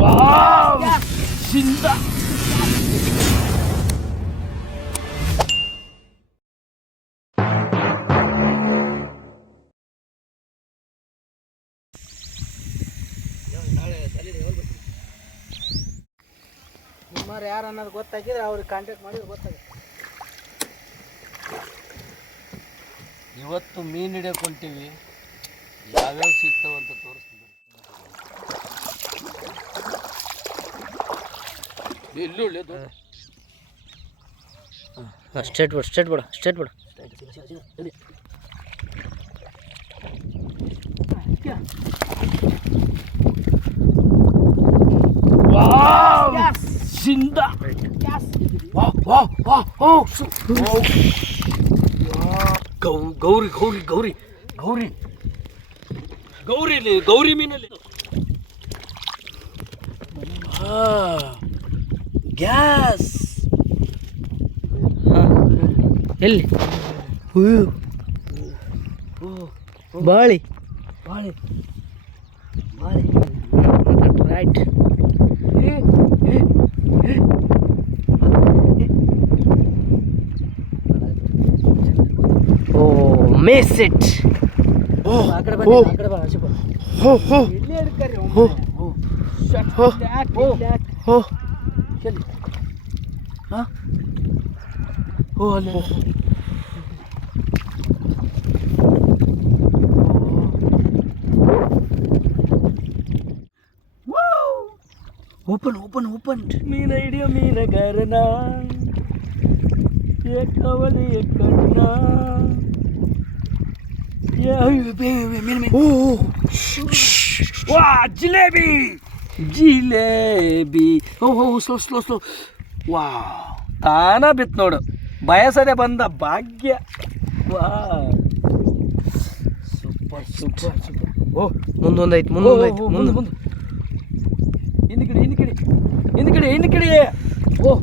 Wow ಜಿಂದ ನಿಮ್ಮವ್ರು ಯಾರು ಅನ್ನೋದು ಗೊತ್ತಾಗಿದ್ರೆ ಅವ್ರಿಗೆ ಕಾಂಟ್ಯಾಕ್ಟ್ ಮಾಡಿದ್ರೆ ಗೊತ್ತಾಗುತ್ತೆ. ಇವತ್ತು ಮೀನು ಹಿಡಿಯೋಕೆ ಹೊಂಟೀವಿ. ಯಾವ್ಯಾವ ಸಿಗ್ತಾವ ಅಂತ ತೋರಿಸ್ತೀನಿ. ಎಲ್ಲೊಳ್ಳೆ ಸ್ಟೇಟ್ ಬಿಡು ಸ್ಟೇಟ್ ಬಿಡು ಸ್ಟೇಟ್ ಬಿಡು. ಗೌ ಗೌರಿ ಗೌರಿ ಗೌರಿ. ಗೌರಿ ಗೌರಿ ಮೀನಲ್ಲಿ. ಗ್ಯಾಸ್. ಎಲ್ಲಿ? ಬಾಳಿ. ಬಾಳಿ. ಬಾಳಿ ರೈಟ್ ಓ ಮೇಸ್ ಇಟ್ ಓ ಆ ಕಡೆ ಓ ಬನ್ನಿ ಆ ಕಡೆ ಬಾ ಆಚೆ ಬಾ ಹೋ ಹೋ ಇಲ್ಲೇ ಹಿಡ್ಕರಿ ಹೋ ಹೋ ಹೋ ಹೋ ಹಾ ಓ ಅಲ್ಲಿ ಓಪನ್ ಓಪನ್ ಓಪನ್ ಮೀನ ಹಿಡಿಯೋ ಮೀನಗಾರನ ಏಕವಲಿ ಕಣ್ಣ ವಾ ಜಿಲೇಬಿ. ಜಿಲೇಬಿ. ಓ ಹೋ ಸ್ಲೋ ಸ್ಲೋ ಸ್ಲೋ ವಾ ತಾನ ಬಿತ್ತು ನೋಡು. ಬಯಸದೆ ಬಂದ ಭಾಗ್ಯ. ವಾ. Super super super. ಓ ಮುಂದೊಂದೈತೆ ಮುಂದೊಂದೈತೆ ಮುಂದೆ ಮುಂದೆ. ಹಿಂದ್ ಕಡೆ ಹಿಂದ್ ಕಡೆ. ಹಿಂದ್ ಕಡೆ ಹಿಂದ್ ಕಡೆ. ಓ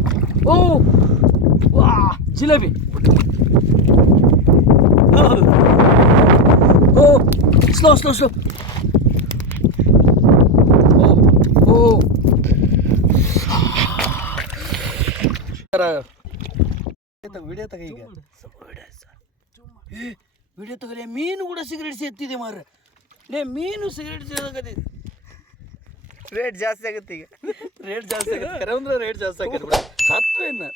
ಓ. ವಾ ಜಿಲೇಬಿ. ಓ, slow, slow, slow. Oh, oh. Video ತಗ ಈಗ. ವಿಡಿಯೋ ತಗಲೇ ಮೀನು ಕೂಡ ಸಿಗರೇಟ್ ಸೇರ್ತಿದೆ ಮಾರ ಲೇ ಮೀನು ಸಿಗರೇಟ್ ಸೇದಾಗತ್ತೆ ರೇಟ್ ಜಾಸ್ತಿ ಆಗುತ್ತೆ ಈಗ. ರೇಟ್ ಜಾಸ್ತಿ ಆಗುತ್ತೆ. ಕರೆ ಅಂದ್ರೆ ರೇಟ್ ಜಾಸ್ತಿ ಆಗುತ್ತೆ. ಬಿಡ ಸತ್ವೇನ